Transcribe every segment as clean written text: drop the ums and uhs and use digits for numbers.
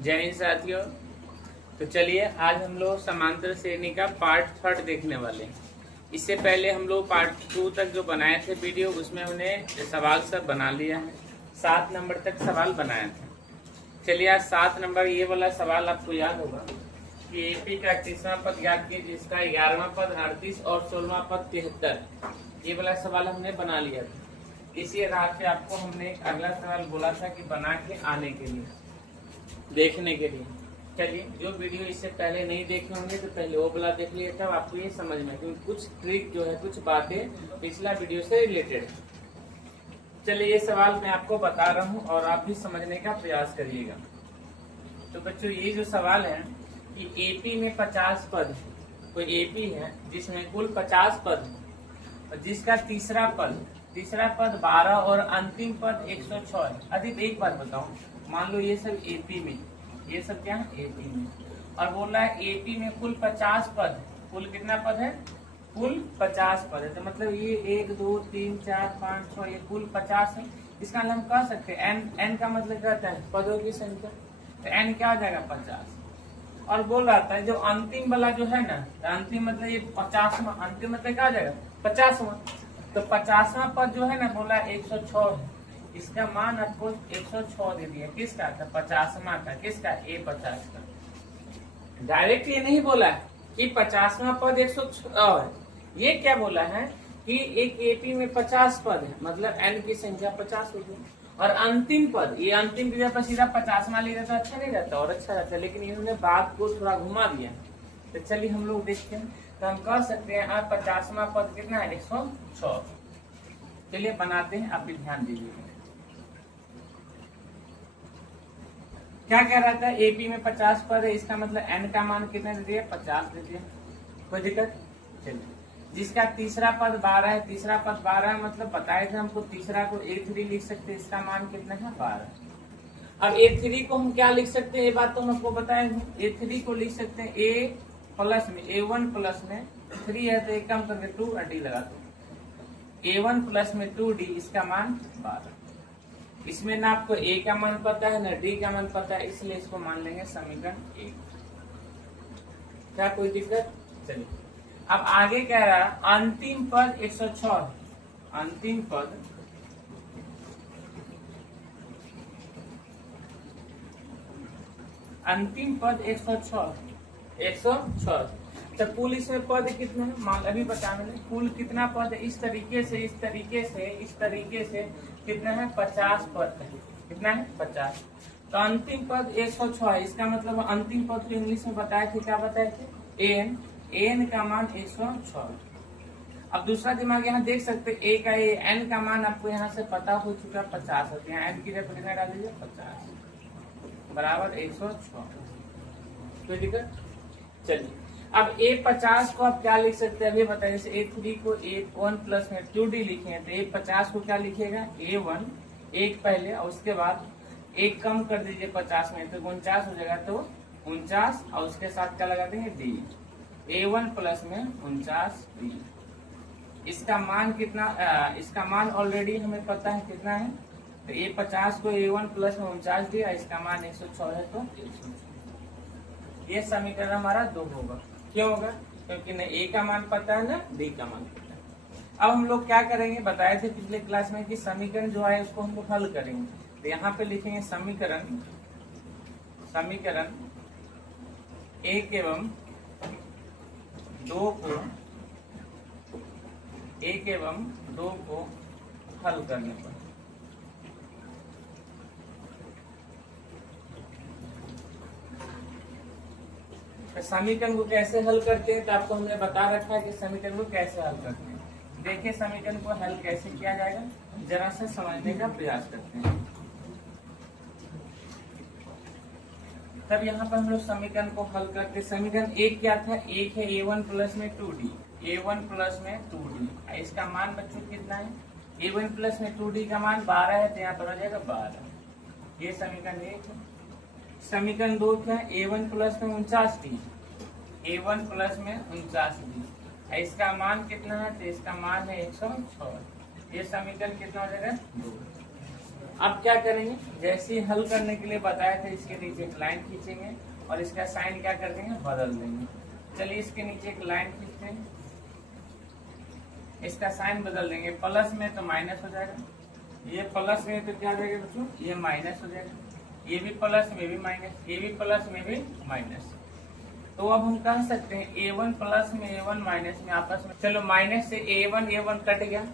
जय हिंद साथियों। तो चलिए आज हम लोग समांतर श्रेणी का पार्ट 3 देखने वाले हैं। इससे पहले हम लोग पार्ट 2 तक जो बनाए थे वीडियो, उसमें हमने सवाल सब बना लिया है। 7 नंबर तक सवाल बनाया था। चलिए आज 7 नंबर ये वाला सवाल आपको याद होगा कि एपी का 31वां पद याद कीजिए, जिसका 11वां पद 38 और 16वां पद 73। ये वाला सवाल हमने बना लिया था। इसी आधार पे आपको हमने अगला सवाल बोला था कि बना के आने के लिए, देखने के लिए। चलिए जो वीडियो इससे पहले नहीं देखे होंगे तो पहले वो वाला देख लिया, तब आपको ये समझ में, क्योंकि कुछ ट्रिक जो है, कुछ बातें पिछला वीडियो से रिलेटेड है। चलिए ये सवाल मैं आपको बता रहा हूँ और आप भी समझने का प्रयास करिएगा। तो बच्चों ये जो सवाल है कि एपी में 50 पद, कोई एपी है जिसमें कुल 50 पद और जिसका तीसरा पद 12 और अंतिम पद 106 है। अधिक एक बात बताऊं, मान लो ये सब एपी में, ये सब क्या है एपी में, और बोल रहा है एपी में कुल 50 पद, कुल कितना पद है, कुल 50 पद है। तो मतलब ये 1 2 3 4 5 6 ये कुल 50 है। इसका मतलब हम कह सकते हैं एन का मतलब क्या होता है, पदों की संख्या। तो एन क्या हो जाएगा 50। और बोल रहा था जो अंतिम वाला जो है ना, अंतिम मतलब ये 50वां, अंतिम मतलब क्या हो जाएगा 50वां। तो 50वां पद जो है ना बोला 106 है। इसका मान आपको 106 दे दिया। किसका था, 50वां का। किसका, A50 का। डायरेक्ट ये नहीं बोला कि 50वां पद 106 है। ये क्या बोला है कि एक एपी में 50 पद है, मतलब एन की संख्या 50 होगी। और अंतिम पद, ये अंतिम की जगह पर सीधा 50वां ले जाता अच्छा नहीं रहता, और अच्छा रहता, लेकिन इन्होंने बात को थोड़ा घुमा दिया। तो चलिए हम लोग देखते हैं। तो हम कह सकते हैं आप 50वां पद कितना है, 106। चलिए बनाते हैं, आप भी ध्यान दीजिए। क्या कह रहा था, एपी में 50 पद है, इसका मतलब एन का मान कितना दे दिया, 50 दे दिया। कोई दिक्कत। चलिए जिसका तीसरा पद 12 है, तीसरा पद 12 है, मतलब बताए थे हमको तीसरा को A3 लिख सकते हैं, इसका मान कितना है 12। अब A3 को हम क्या लिख सकते हैं, ये बात तो हम आपको बताए हैं। A3 को लिख सकते हैं A प्लस में, A1 प्लस में 3 है तो एक कम करके 2 और D लगा दो। A1 प्लस में 2D, इसका मान 12। इसमें ना आपको A का मान पता है ना D का मान पता है, इसलिए इसको मान लेंगे समीकरण 1। क्या कोई दिक्कत। चलिए अब आगे कह रहा है अंतिम पद 106 है। अंतिम पद अंतिम पद 106। तो कुल इसमें पद कितने हैं, मान अभी बता मैंने, कुल कितना पद है, इस तरीके से कितना है 50 पद है। कितना है 50। तो अंतिम पद 106 है। इसका मतलब अंतिम पद को इंग्लिश में बताए थे, क्या बताए थे, एन का मान 106। अब दूसरा दिमाग यहाँ देख सकते ए का एन का मान आपको यहाँ से पता हो चुका 50 है। यहाँ एन की जगह कितना डाल दीजिए 50 बराबर 106। कोई दिक्कत। चलिए अब A50 को आप क्या लिख सकते हैं, अभी बताइए। जैसे A3 को A1 प्लस में 2D लिखे हैं, तो A50 को क्या लिखेगा, A1 एक पहले और उसके बाद एक कम कर दीजिए 50 में, तो 49 हो जाएगा। तो 49 और उसके साथ क्या लगा देंगे D। A1 प्लस में 49 D। इसका मान कितना, इसका मान ऑलरेडी हमें पता है कितना है। तो A50 को A1 प्लस में 49 दिया, इसका मान 106 है, तो 106। ये समीकरण हमारा 2 होगा। क्यों होगा, क्योंकि न A का मान पता है ना D का मान पता है। अब हम लोग क्या करेंगे, बताए थे पिछले क्लास में कि समीकरण जो है उसको हम लोग हल करेंगे। तो यहाँ पे लिखेंगे समीकरण 1 एवं 2 को हल करने पर समीकरण को कैसे हल करते हैं, तो आपको हमने बता रखा है कि समीकरण को कैसे हल करते हैं। देखिए समीकरण को हल कैसे किया जाएगा, जरा सा समझने का प्रयास करते हैं। तब यहाँ पर हम लोग समीकरण को हल करते। समीकरण 1 क्या था, 1 है A1 प्लस में 2D, A1 प्लस में 2D। इसका मान बच्चों कितना है, A1 प्लस में 2D का मान 12 है, तो यहाँ पर हो जाएगा 12। ये समीकरण 1 है। समीकरण 2 क्या है, A1 प्लस में 49D, A1 प्लस में 49D। इसका मान कितना है, तो इसका मान है 106। ये समीकरण कितना हो जाएगा 2। अब क्या करेंगे, जैसे ही हल करने के लिए बताया था इसके नीचे एक लाइन खींचेंगे और इसका साइन क्या कर देंगे, बदल देंगे। चलिए इसके नीचे एक लाइन खींचते हैं, इसका साइन बदल देंगे, प्लस में तो माइनस हो जाएगा, ये प्लस में तो क्या हो जाएगा बच्चों, ये माइनस हो जाएगा, ये भी प्लस में भी माइनस, ये भी प्लस में भी माइनस। तो अब हम कह सकते हैं a1 प्लस में a1 माइनस में आपस में, चलो माइनस से a1 कट गया।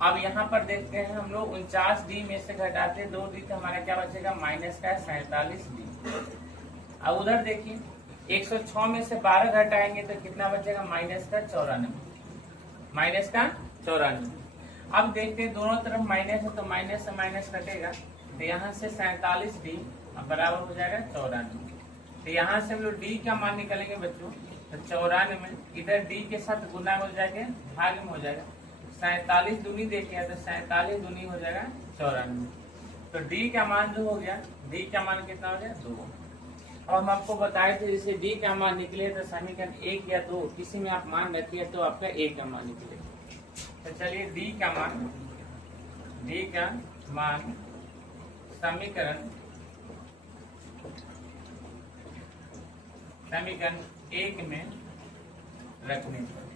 अब यहाँ पर देखते हैं हम लोग 49d में से घटाते 2d तो हमारा क्या बचेगा, माइनस का 47d। अब उधर देखिए 106 में से 12 घटाएंगे तो कितना बचेगा, माइनस का 94, माइनस का 94। अब देखते हैं दोनों तरफ माइनस है तो माइनस से माइनस कटेगा, तो यहाँ से 47d बराबर हो जाएगा 94। तो यहाँ से हम लोग d का मान निकालेंगे बच्चों, तो 94 इधर d के साथ गुना हो जाएगा, भाग में हो जाएगा, 47 दूनी देखिए तो 47 दूनी हो जाएगा 94। तो d का मान जो हो गया, d का मान कितना हो गया, 2। अब हम आपको बताए थे जैसे d का मान निकले तो समीकरण 1 या 2 किसी में आप मान रखिए तो आपका a का मान निकलेगा। तो चलिए d का मान समीकरण 1 में रखने पर,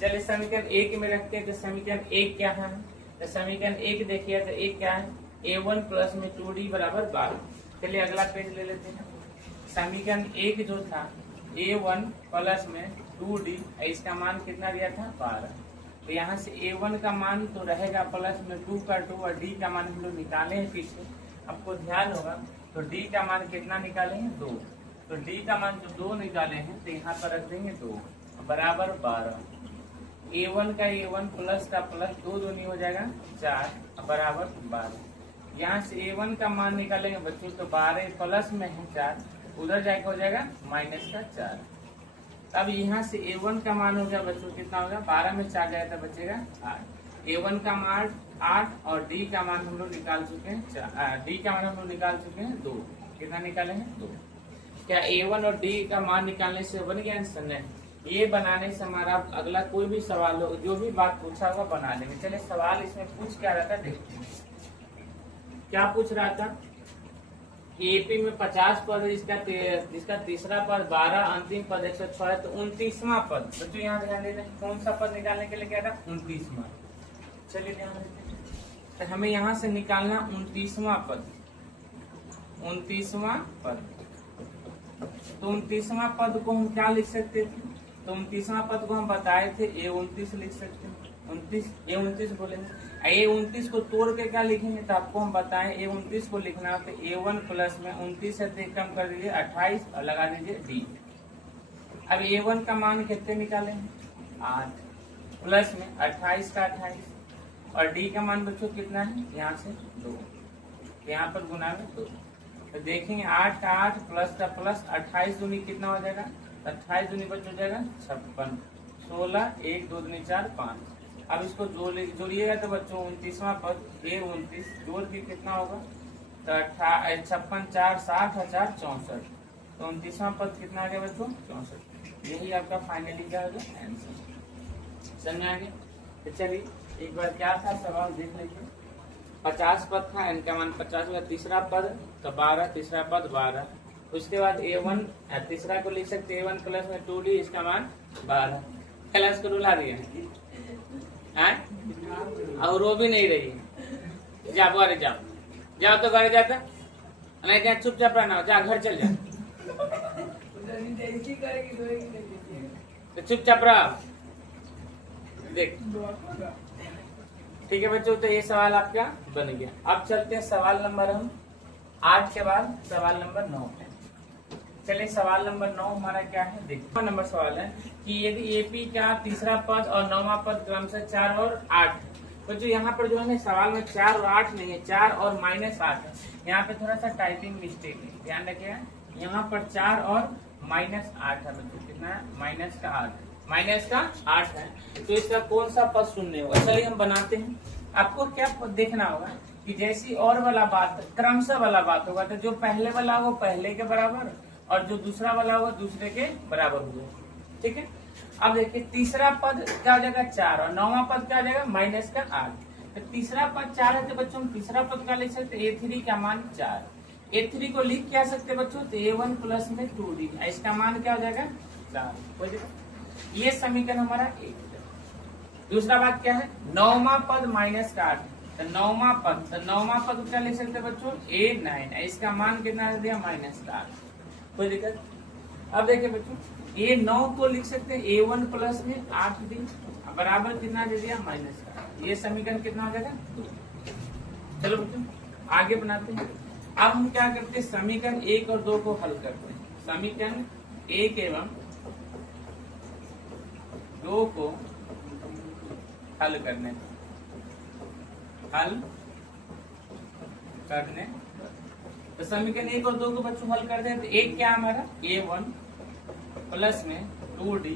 चलिए समीकरण 1 में रखते हैं। तो समीकरण 1 क्या है, तो समीकरण 1 देखिए तो 1 क्या है, a1 प्लस में 2d बराबर 12। चलिए अगला पेज ले लेते हैं। समीकरण 1 जो था a1 प्लस में 2d, इसका मान कितना दिया था, 12। तो यहाँ से a1 का मान तो रहेगा प्लस में 2 का 2 और d का मान हम लोग निकाले हैं पीछे, आपको ध्यान होगा। तो d का मान कितना निकाले हैं, 2। तो d का मान जो 2 निकाले हैं तो यहाँ पर रख देंगे 2 बराबर 12। a1 का a1 प्लस का प्लस 2 दूनी हो जाएगा 4 बराबर 12। यहाँ से a1 का मान निकालेंगे बच्चों तो 12 प्लस में है 4, उधर जाके हो जाएगा माइनस का 4। अब यहाँ से a1 का मान हो गया बच्चों कितना होगा, 12 में 4 जाएगा तो बचेगा 8। a1 का मान 8 और d का मान हम लोग निकाल चुके हैं, d का मान हम लोग निकाल चुके हैं 2। कितना निकाले हैं, 2। क्या a1 और d का मान निकालने से बन गया आंसर, नहीं। ये बनाने से हमारा अगला कोई भी सवाल हो, जो भी बात पूछा होगा बना लेंगे। चलिए सवाल इसमें पूछ क्या रहा था देखते हैं। क्या पूछ रहा था, एपी में 50 पद है, जिसका तीसरा पद 12, अंतिम पद 106 है, तो 29वां पद बच्चों यहाँ ध्यान देना, कौन सा पद निकालने के लिए क्या था, 29वां। चलिए ध्यान देते हैं, तो हमें यहाँ से निकालना 29वां पद, 29वां पद। तो 29वां पद को हम क्या लिख सकते थे, तो 29वां पद को हम बताए थे a29 लिख सकते हैं, 29 बोलेंगे। a29 को तोड़ के क्या लिखेंगे, तो आपको हम बताएं a29 को लिखना है तो a1 प्लस में 29 से कम कर दीजिए 28 और लगा दीजिए d। अब a1 का मान कितने निकालेंगे, 8 प्लस में 28 का 28 और d का मान बच्चों कितना है, यहाँ से 2, यहाँ पर गुना में 2। तो देखेंगे 8 का 8 प्लस का प्लस 28 दूनी कितना हो जाएगा, 28 दूनी बच हो जाएगा 56, 16 1 2 दूनी 4 5। अब इसको जोड़िएगा तो बच्चों 29वां पद a29 जोड़ के कितना होगा, तो 56 4 60 और 4 64। तो 29वां पद कितना आ गया बच्चों, 64। यही आपका फाइनली क्या होगा, आंसर। समझ में आ गया। तो चलिए एक बार क्या था सवाल देख लीजिए। 50 पद था, इनका मान 50 हुआ, तीसरा पद तो 12, तीसरा पद 12। उसके बाद a1 तीसरा को लिख सकते a1 प्लस में 2d, इसका मान 12। क्लास को रुला रही है और रो भी नहीं रही है, जा बारे जाओ, जाओ तो घर जाता नहीं, क्या चुपचाप रहना, जा घर चल जा, तो चुपचाप रहा देख। ठीक है बच्चों, तो ये सवाल आपका बन गया। अब चलते हैं सवाल नंबर हम 8 के बाद सवाल नंबर 9 है। चलिए सवाल नंबर 9 हमारा क्या है, देखो नंबर सवाल है कि यदि एपी का तीसरा पद और 9वां पद क्रमशः 4 और 8, तो जो यहाँ पर जो है सवाल में 4 और 8 नहीं है, 4 और -8 है। यहाँ पे थोड़ा सा टाइपिंग मिस्टेक है, ध्यान रखिएगा। यहाँ पर 4 और -8 है बच्चों, कितना है, -8 है। तो इसका कौन सा पद शून्य होगा, चलिए हम बनाते हैं। आपको क्या देखना होगा कि जैसी और वाला बात क्रमशः वाला बात होगा, तो जो पहले वाला होगा पहले के बराबर और जो दूसरा वाला होगा दूसरे के बराबर होगा। ठीक है। अब देखिए तीसरा पद क्या हो जाएगा 4 और नौवां पद क्या हो जाएगा माइनस का 8। तो तीसरा पद 4 है तो बच्चों हम तीसरा पद क्या लिख सकते A3 का मान 4। A3 को लिख क्या सकते बच्चों तो A1 प्लस में 2D, इसका मान क्या हो जाएगा 4। ये समीकरण हमारा 1। दूसरा बात क्या है नौवां पद माइनस का 8, तो नौवां पद क्या लिख सकते बच्चों A9, इसका मान कितना दिया माइनस का 8। कोई दिक्कत। अब देखिए बच्चों A9 को लिख सकते हैं A1 प्लस में 8D बराबर कितना दे दिया माइनस का। ये समीकरण कितना हो जाएगा 2। चलो बच्चों आगे बनाते हैं। अब हम क्या करते हैं समीकरण 1 और 2 को हल करते हैं। समीकरण 1 एवं 2 को हल करने तो समीकरण 1 और 2 को बच्चों हल करते हैं। तो एक क्या हमारा A1 प्लस में 2D,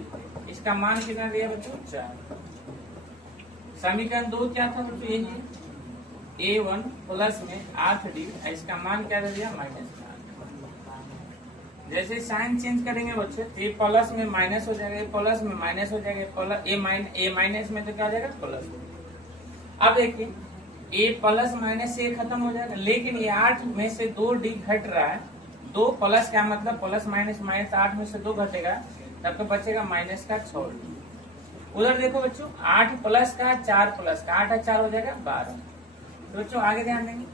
इसका मान कितना दिया बच्चों 4। समीकरण 2 क्या था बच्चों यही A1 प्लस में 8D, इसका मान क्या दिया माइनस का 8। जैसे साइन चेंज करेंगे बच्चों ए प्लस में माइनस हो जाएगा, ए प्लस में माइनस हो जाएगा, ए माइनस में तो क्या हो जाएगा प्लस। अब देखिए ए प्लस माइनस से खत्म हो जाएगा, लेकिन ये 8 में से 2D घट रहा है। 2 प्लस का मतलब प्लस माइनस माइनस, 8 में से 2 घटेगा तब तो बचेगा माइनस का 6D। उधर देखो बच्चों 8 प्लस का 4 प्लस का 8 और 4 हो जाएगा 12। तो बच्चों आगे ध्यान देंगे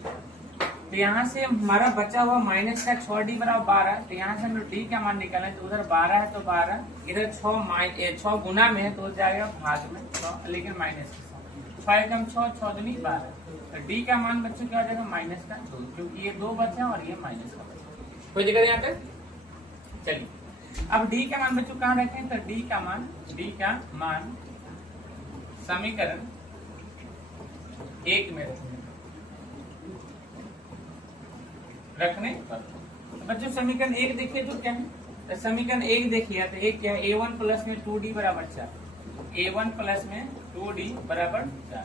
तो यहाँ से हमारा बचा हुआ माइनस का 6D बराबर 12। तो यहाँ से हम लोग D का मान निकालें तो उधर 12 है तो 12, इधर 6 गुना में है तो जाएगा भाग में 6, लेकिन माइनस 6 कम 6 दूनी 12। तो D का मान बच्चों क्या हो जाएगा माइनस का 2, क्योंकि ये 2 बचा और ये माइनस का बचा। कोई दिक्कत यहाँ तक। चलिए अब D का मान बच्चों कहाँ रखें तो D का मान समीकरण 1 में रखने तो बच्चों समीकरण 1 देखिए तो क्या है तो समीकरण 1 देखिए तो एक क्या है A1 प्लस में 2D बराबर 4। A1 प्लस में 2D बराबर 4।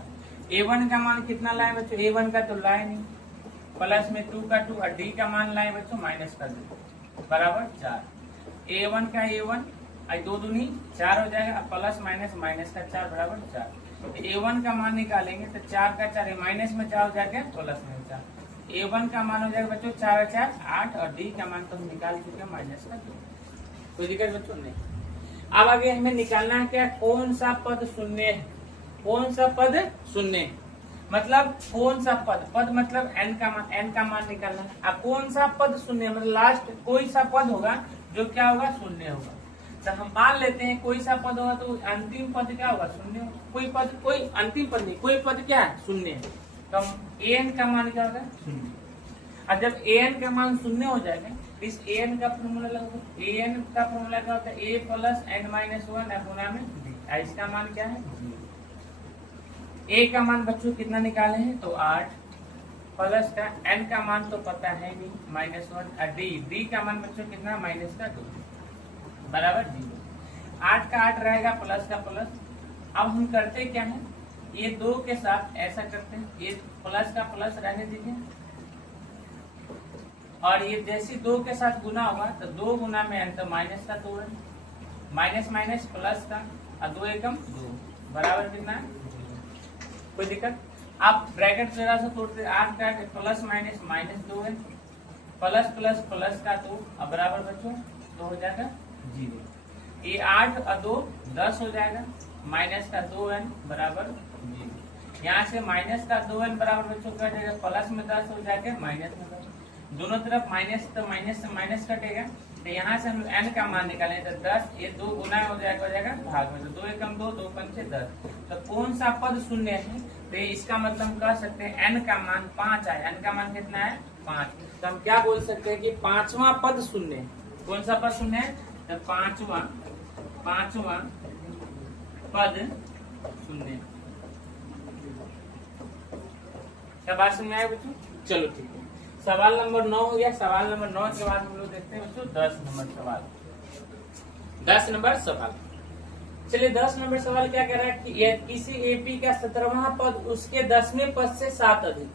A1 का मान कितना लाए बच्चों A1 का तो लाए नहीं, प्लस में 2 का 2 और D का मान लाए बच्चों माइनस का 2 बराबर 4। A1 का A1 आई 2 दूनी 4 हो जाएगा, प्लस माइनस माइनस का 4 बराबर 4। तो A1 का मान निकालेंगे तो 4 का 4 माइनस में 4 हो जाएगा प्लस में 4। A1 का मान हो जाएगा बच्चों 4 और 4 8 और D का मान तो हम निकाल चुके हैं माइनस का 2। कोई दिक्कत बच्चों नहीं। अब आगे हमें निकालना है क्या कौन सा पद शून्य है, कौन सा पद शून्य है मतलब कौन सा पद मतलब n का मान निकालना है। अब कौन सा पद शून्य मतलब लास्ट कोई सा पद होगा जो क्या होगा शून्य होगा। तो हम मान लेते हैं कोई सा पद होगा तो अंतिम पद क्या होगा शून्य होगा। कोई अंतिम पद नहीं, कोई पद क्या है शून्य है। तो an का मान क्या होगा शून्य। और जब an का मान शून्य हो जाएगा तो इस an का फॉर्मूला लगाओ। an का फॉर्मूला क्या होता है a प्लस n माइनस 1 अपोना में b। इसका मान क्या है a का मान बच्चों कितना निकाले हैं तो 8 प्लस का n का मान तो पता है नहीं माइनस 1 और d का मान बच्चों कितना माइनस का 2 बराबर 0। 8 का 8 रहेगा प्लस का प्लस। अब हम करते क्या है ये 2 के साथ ऐसा करते हैं, ये प्लस का प्लस रहने दीजिए और ये जैसे 2 के साथ गुना होगा तो 2 गुना में n तो माइनस का 2 है, माइनस माइनस प्लस का और 2 एकम 2 बराबर कितना। कोई दिक्कत। आप ब्रैकेट जरा से तोड़ते 8 का प्लस माइनस माइनस 2 है, प्लस प्लस प्लस का 2 अब बराबर बच्चों तो हो जाएगा 0। ये 8 और 2 10 हो जाएगा, माइनस का 2n बराबर 0। यहाँ से माइनस का 2n बराबर बच्चों क्या हो जाएगा प्लस में 10 हो जाएगा माइनस में 10, दोनों तरफ माइनस तो माइनस से माइनस कटेगा। तो यहाँ से हम n का मान निकालें तो 10 ये 2 गुना हो जाएगा भाग में, तो 2 एकम 2 2 पंचे 10। तो कौन सा पद शून्य है तो इसका मतलब हम कह सकते हैं n का मान 5 है। n का मान कितना है 5, तो हम क्या बोल सकते हैं कि 5वां पद शून्य है। कौन सा पद शून्य है तो 5वां पद शून्य। क्या बात समझ में आया बच्चों। चलो ठीक है, सवाल नंबर 9 हो गया। सवाल नंबर 9 के बाद हम लोग देखते हैं बच्चों 10 नंबर सवाल। 10 नंबर सवाल चलिए 10 नंबर सवाल क्या कह रहा है कि किसी एपी का 17वां पद उसके 10वें पद से 7 अधिक।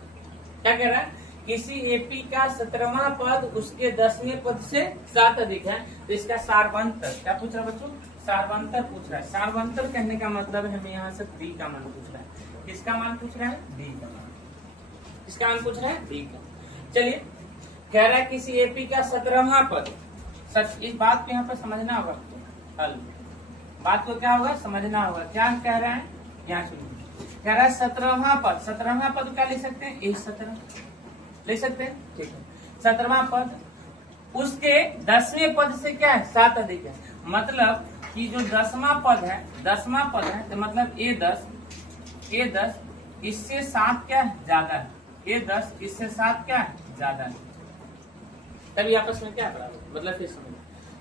क्या कह रहा है किसी एपी का 17वां पद उसके 10वें पद से 7 अधिक है तो इसका सारवंत क्या पूछ रहा बच्चों सार्वंतर पूछ रहा है। सार्वंतर कहने का मतलब है हमें यहाँ से डी का मान पूछ रहा है। किसका मान पूछ रहा है? डी का मान। किसका मान पूछ रहा है? डी का। चलिए, कह रहा है किसी एपी का 17वां पद। इस बात को यहाँ पर समझना होगा, हल बात को क्या होगा समझना होगा। क्या कह रहा है यहाँ सुनिए, कह रहा है 17वां पद। 17वां पद क्या लिख सकते हैं? A17 लिख सकते हैं, ठीक है। 17वां पद उसके 10वें पद से क्या है? 7 अधिक है। मतलब कि जो 10वां पद है, 10वां पद है तो मतलब A10 इससे 7 क्या है? ज्यादा है। A10 इससे 7 क्या है? ज्यादा है। तभी आपस में क्या है? बराबर। मतलब फिर समझ,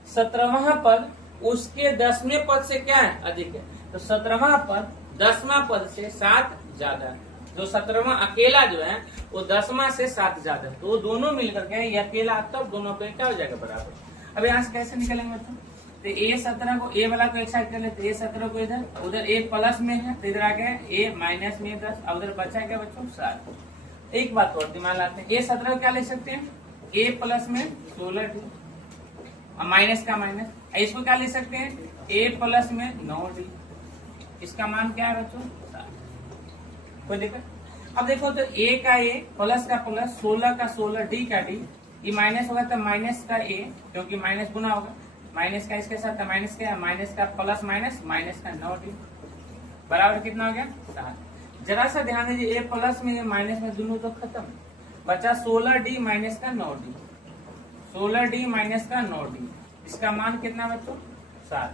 17वां पद उसके 10वें पद से क्या है? अधिक है। तो 17वां पद 10वां पद से 7 ज्यादा है। जो 17वां अकेला जो है वो 10वां से 7 ज्यादा है, तो वो दोनों मिलकर के ये अकेला, तब दोनों पे क्या हो जाएगा? बराबर। अब यहाँ से कैसे निकलेंगे बच्चों? तो A17 को, ए वाला को एक साइड कर लेते, A17 को इधर, उधर A प्लस में है तो इधर आ गया A माइनस में 10, और उधर बचा क्या बच्चों? 7। एक बात और दिमाग लाते हैं, A17 को क्या लिख सकते हैं? A प्लस में 16D और माइनस का माइनस। इसको क्या लिख सकते हैं? A प्लस में 9D। इसका मान क्या है बच्चों? 7। कोई दिक्कत? अब देखो तो A का A, प्लस का प्लस, 16 का 16, D का D, ये माइनस होगा तो माइनस का A, क्योंकि माइनस गुना होगा, माइनस का इसके साथ माइनस का, माइनस का प्लस माइनस, माइनस का 9D बराबर कितना हो गया? 7। जरा सा ध्यान दीजिए, A प्लस में माइनस में दोनों तो खत्म, बचा 16D माइनस का 9D। 16D माइनस का 9D, इसका मान कितना बच्चों? 7।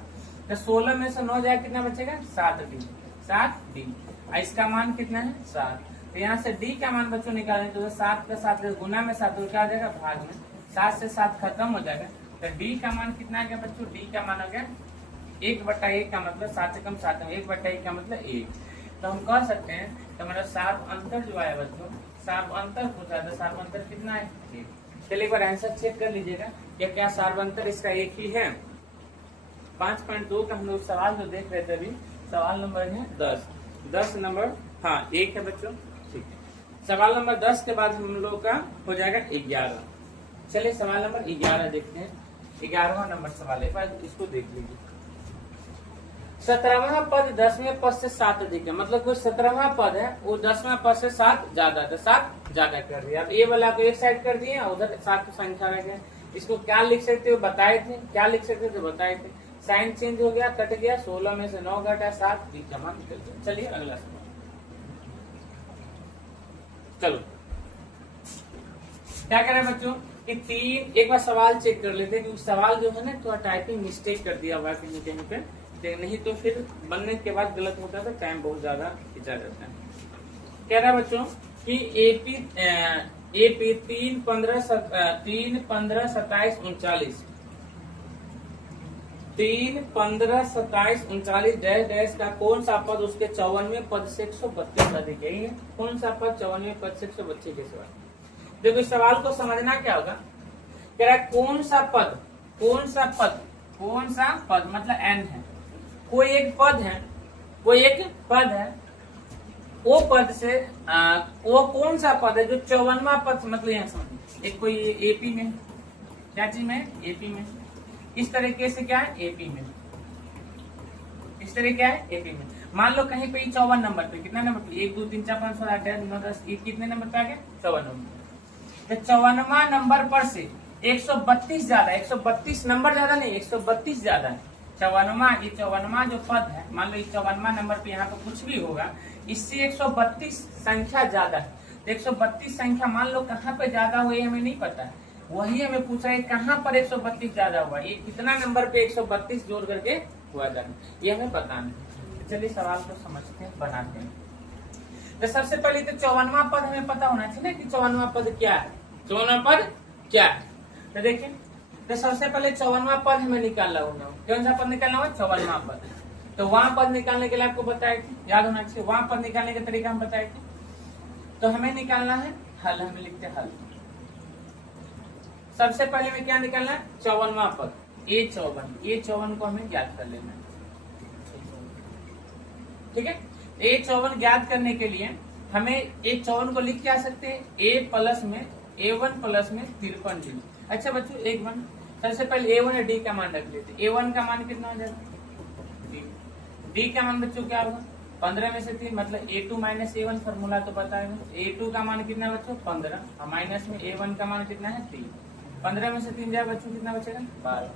तो 16 में से 9 जाए कितना बचेगा? 7D। 7D, इसका मान कितना है? 7। तो यहाँ से D का मान बच्चों निकालें तो 7 का 7 गुना में 7 तो क्या आ जाएगा? भाग में। 7 से 7 खत्म हो जाएगा। तो D का मान कितना आ गया बच्चों? D का मान हो गया 1/1 का मतलब 7 से कम 7 है, 1/1 का मतलब 1। तो हम कह सकते हैं तो मतलब सार्व अंतर जो आया बच्चों, सार्व अंतर पूछा था, सार्व अंतर कितना है? 1। चलिए एक बार आंसर चेक कर लीजिएगा कि क्या सार्व अंतर इसका 1 ही है। 5.2 का हम लोग सवाल जो देख रहे थे अभी, सवाल नंबर है 10 नंबर, हाँ 1 है बच्चों, ठीक है। सवाल नंबर 10 के बाद हम लोग का हो जाएगा 11। चलिए सवाल नंबर 11 देखते हैं। 11वां नंबर सवाल है, इसको देख लीजिए। 17वां पद 10वें पद से 7 अधिक है। मतलब कोई 17वां पद है वो 10वां पद से 7 ज्यादा है, तो 7 ज्यादा कर दिया। अब ए वाला को एक साइड कर दिए, उधर 7 की संख्या रह गया। इसको क्या लिख सकते हो? बताए थे। क्या लिख सकते थे? बताए थे। साइन चेंज हो गया, कट गया, 16 में से 9 घटा 7, D का मान निकल गया। चलिए अगला सवाल। चलो क्या कह रहे हैं बच्चों कि 3, एक बार सवाल चेक कर लेते हैं, क्योंकि सवाल जो है ना थोड़ा टाइपिंग मिस्टेक कर दिया हुआ कहीं कहीं पे, नहीं तो फिर बनने के बाद गलत होता है तो टाइम बहुत ज्यादा खींचा जाता है। कह रहा है बच्चों कि एपी 3, 15, 27, 39, 3, 15, 27, 39 डैश डैश का कौन सा पद उसके 54वें पद से 132 अधिक है? कौन सा पद 54वें पद से 132 के सवाल? देखो इस सवाल को समझना क्या होगा। कह रहा है कौन सा पद, कौन सा पद, कौन सा पद मतलब n है, कोई एक पद है, कोई एक पद है, वो पद से वो कौन सा पद है जो 54वां पद, मतलब यहाँ समझिए एक कोई एपी में, क्या चीज में? एपी में। इस तरीके से क्या है? एपी में। इस तरह क्या है? एपी में। मान लो कहीं पे 54 नंबर पे, कितना नंबर पे? 1 2 3 4 5 6 7 8 9 10, कितने नंबर पे आ गया? 54 नंबर। तो 54वां नंबर पर से 132 ज्यादा, 132 नंबर ज्यादा नहीं, 132 ज्यादा है। 54वां जो पद है, मान लो 54वां नंबर पे यहाँ पे कुछ भी होगा, इससे 132 संख्या ज्यादा है। तो 132 संख्या मान लो कहाँ पे ज्यादा हुआ हमें नहीं पता है, वही हमें पूछा है कहाँ पर 132 ज्यादा हुआ, ये कितना नंबर पे 132 जोड़ करके हुआ जाए, ये हमें पता नहीं। चलिए सवाल को समझते हैं, बनाते हैं। तो सबसे पहले तो 54वां पद हमें पता होना चाहिए ना कि 54वां पद क्या है, 54वां पद क्या है। तो देखिए, तो सबसे पहले 54वां पद हमें निकालना होगा। कौन सा पद निकालना होगा? 54वां पद। तो वहां पद निकालने के लिए आपको बताए थे, याद होना चाहिए, वहां पद निकालने का तरीका हम बताए थे। तो हमें निकालना है हल, हमें लिखते हल। सबसे पहले में क्या निकालना है? 54वां पद, A54 को हमें ज्ञात कर लेना है, ठीक है। A54 ज्ञात करने के लिए हमें A54 को लिख क्या सकते हैं? A1 प्लस में 53D। अच्छा बच्चों एक बार सबसे पहले A1 और D का मान रख लेते हैं। A1 का मान कितना हो जाएगा? डी का मान बच्चों क्या होगा 15 में से 3 मतलब A2 माइनस A1 फॉर्मूला तो पता है। A2 का मान कितना बच्चों 15 और माइनस में A1 का मान कितना है 3। 15 में से 3 जाए बच्चों कितना बचेगा 12।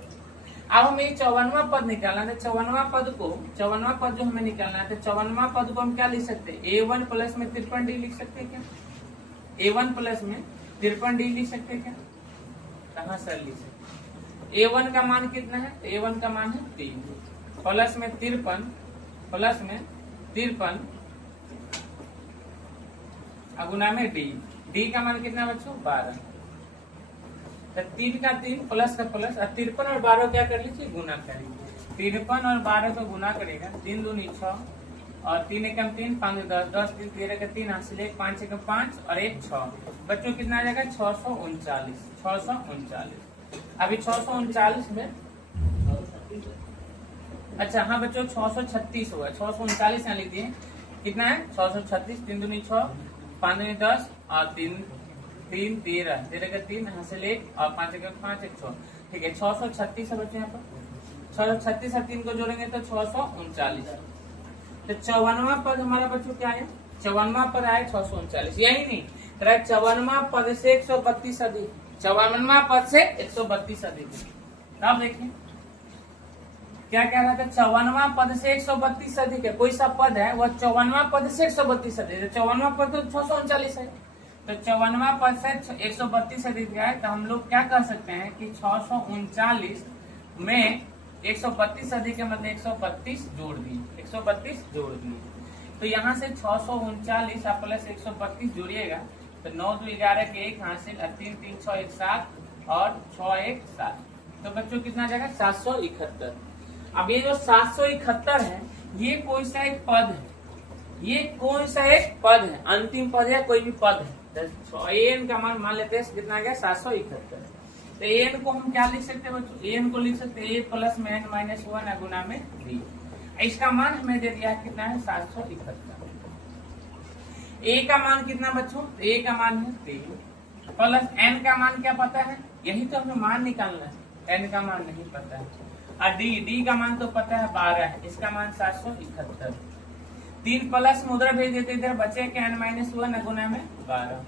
अब हमें 54वां पद निकालना है। 54वां पद जो हमें निकालना है तो 54वां पद को हम क्या लिख सकते हैं A1 प्लस में 53D लिख सकते हैं क्या? A1 प्लस में 53D लिख सकते हैं क्या? कहाँ सर लिख सकते? A1 का मान कितना है? A1 का मान है 3 प्लस में 53 अगुना में डी का मान कितना बच्चों 12। तो 3 का 3 प्लस का प्लस और 53 और 12 क्या कर लीजिए गुना करेंगे। 53 और 12 को गुना करेगा 3 दूनी 6 और 3 एकम 3 5 10 10 3 13 का 3 हासिल 1 5 एकम 5 और 1 6 बच्चों कितना आ जाएगा 639। अभी 639 में अच्छा हाँ बच्चों 636 होगा 639 यहाँ लिख दिए कितना है 636 3 दूनी 6 5 दूनी 10 और 3 13 13 का 3 हासिल 1 और 5 का 5 1 6 ठीक है 636 है बच्चों यहाँ पर 636 और 3 को जोड़ेंगे तो 639। तो 54वां पद हमारा बच्चों क्या है 54वां पद आए 639 यही नहीं 54वां पद से 132 अधिक 54वां पद से 132 अधिक। अब देखिए क्या कह रहा था 54वां पद से 132 अधिक है। कोई सा पद है वह 54वां पद से 132 अधिक है। 54वां पद तो 639 है तो 54वां पद से 132 अधिक है तो हम लोग क्या कर सकते हैं कि 639 में 132 अधिक है मतलब 132 जोड़ दिए 132 जोड़ दिए। तो यहाँ से 639 प्लस 132 जोड़िएगा तो 9 2 11 के 1 हासिल 3 3 6 1 7 और 6 1 7 तो बच्चों कितना जाएगा 771। अब ये जो 771 है ये कोई सा एक पद है ये कोई सा एक पद है अंतिम पद है कोई भी पद है। एन का मान लेते हैं कितना आ गया 771। तो एन को हम क्या लिख सकते हैं बच्चों एन को लिख सकते हैं ए प्लस में एन माइनस 1 गुना में बी। इसका मान हमें दे दिया है कितना है 771। ए का मान कितना बच्चों ए का मान है 3 प्लस एन का मान क्या पता है यही तो हमें मान निकालना है एन का मान नहीं पता है और डी का मान तो पता है 12 है इसका मान 771। 3 प्लस में उधर भेज देते इधर बचे के एन माइनस 1 गुना में 12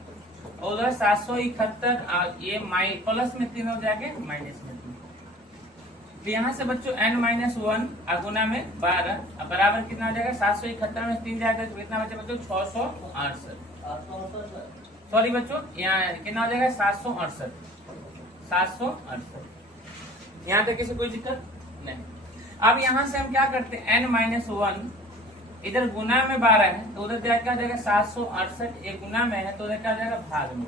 और उधर 771 ये प्लस में 3 हो जाएगा माइनस में 3। तो यहाँ से बच्चों एन माइनस 1 गुना में 12 बराबर कितना हो जाएगा 771 में 3 जाएगा तो कितना बचे बच्चों 668। सॉरी बच्चों यहाँ कितना हो जाएगा 768। यहाँ तक किसी कोई दिक्कत नहीं। अब यहाँ से हम क्या करते हैं एन माइनस 1 इधर गुना में 12 है तो उधर क्या जाएगा 768 एक गुना में है तो उधर क्या जाएगा भाग में।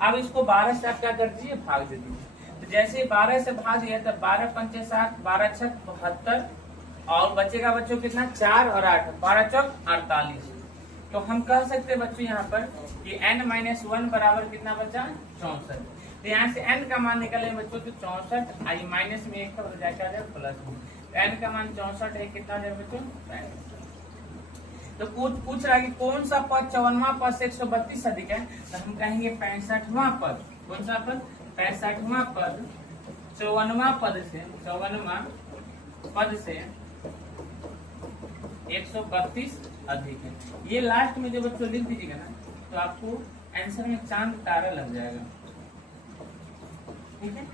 अब इसको 12 से आप क्या कर दीजिए भाग दे दीजिए। तो जैसे 12 से भाग दिया तो 12 पंचे 7 12 छक 72 और बचेगा बच्चों कितना 4 और 8 12 चौक 48। तो हम कह सकते हैं बच्चों यहाँ पर कि n माइनस 1 बराबर कितना बचा 64। तो यहाँ से n का मान निकले बच्चों तो 64 आई माइनस में 1 का जाएगा प्लस में तो n का मान 64 है कितना जाएगा बच्चों 65। तो पूछ रहा है कि कौन सा पद 54वां पद से 132 अधिक है तो हम कहेंगे 65वां पद। कौन सा पद 65वां पद 54वां पद से 132 अधिक है। ये लास्ट में जो बच्चों लिख दीजिएगा ना तो आपको आंसर में चांद तारा लग जाएगा। ठीक है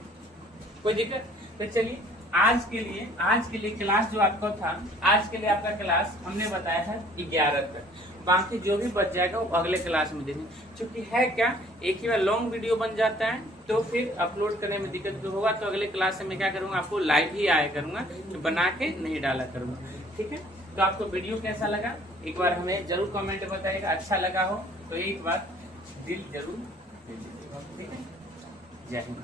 कोई दिक्कत। तो चलिए आज के लिए क्लास जो आपका था आज के लिए आपका क्लास हमने बताया था 11 तक। बाकी जो भी बच जाएगा वो अगले क्लास में देंगे। क्योंकि है क्या एक ही बार लॉन्ग वीडियो बन जाता है तो फिर अपलोड करने में दिक्कत होगा। तो अगले क्लास से मैं क्या करूंगा आपको लाइव ही आया करूंगा तो बना के नहीं डाला करूंगा। ठीक है तो आपको वीडियो कैसा लगा एक बार हमें जरूर कमेंट बताइएगा। अच्छा लगा हो तो एक बार दिल जरूर दे दीजिएगा। ठीक है जय हिंद।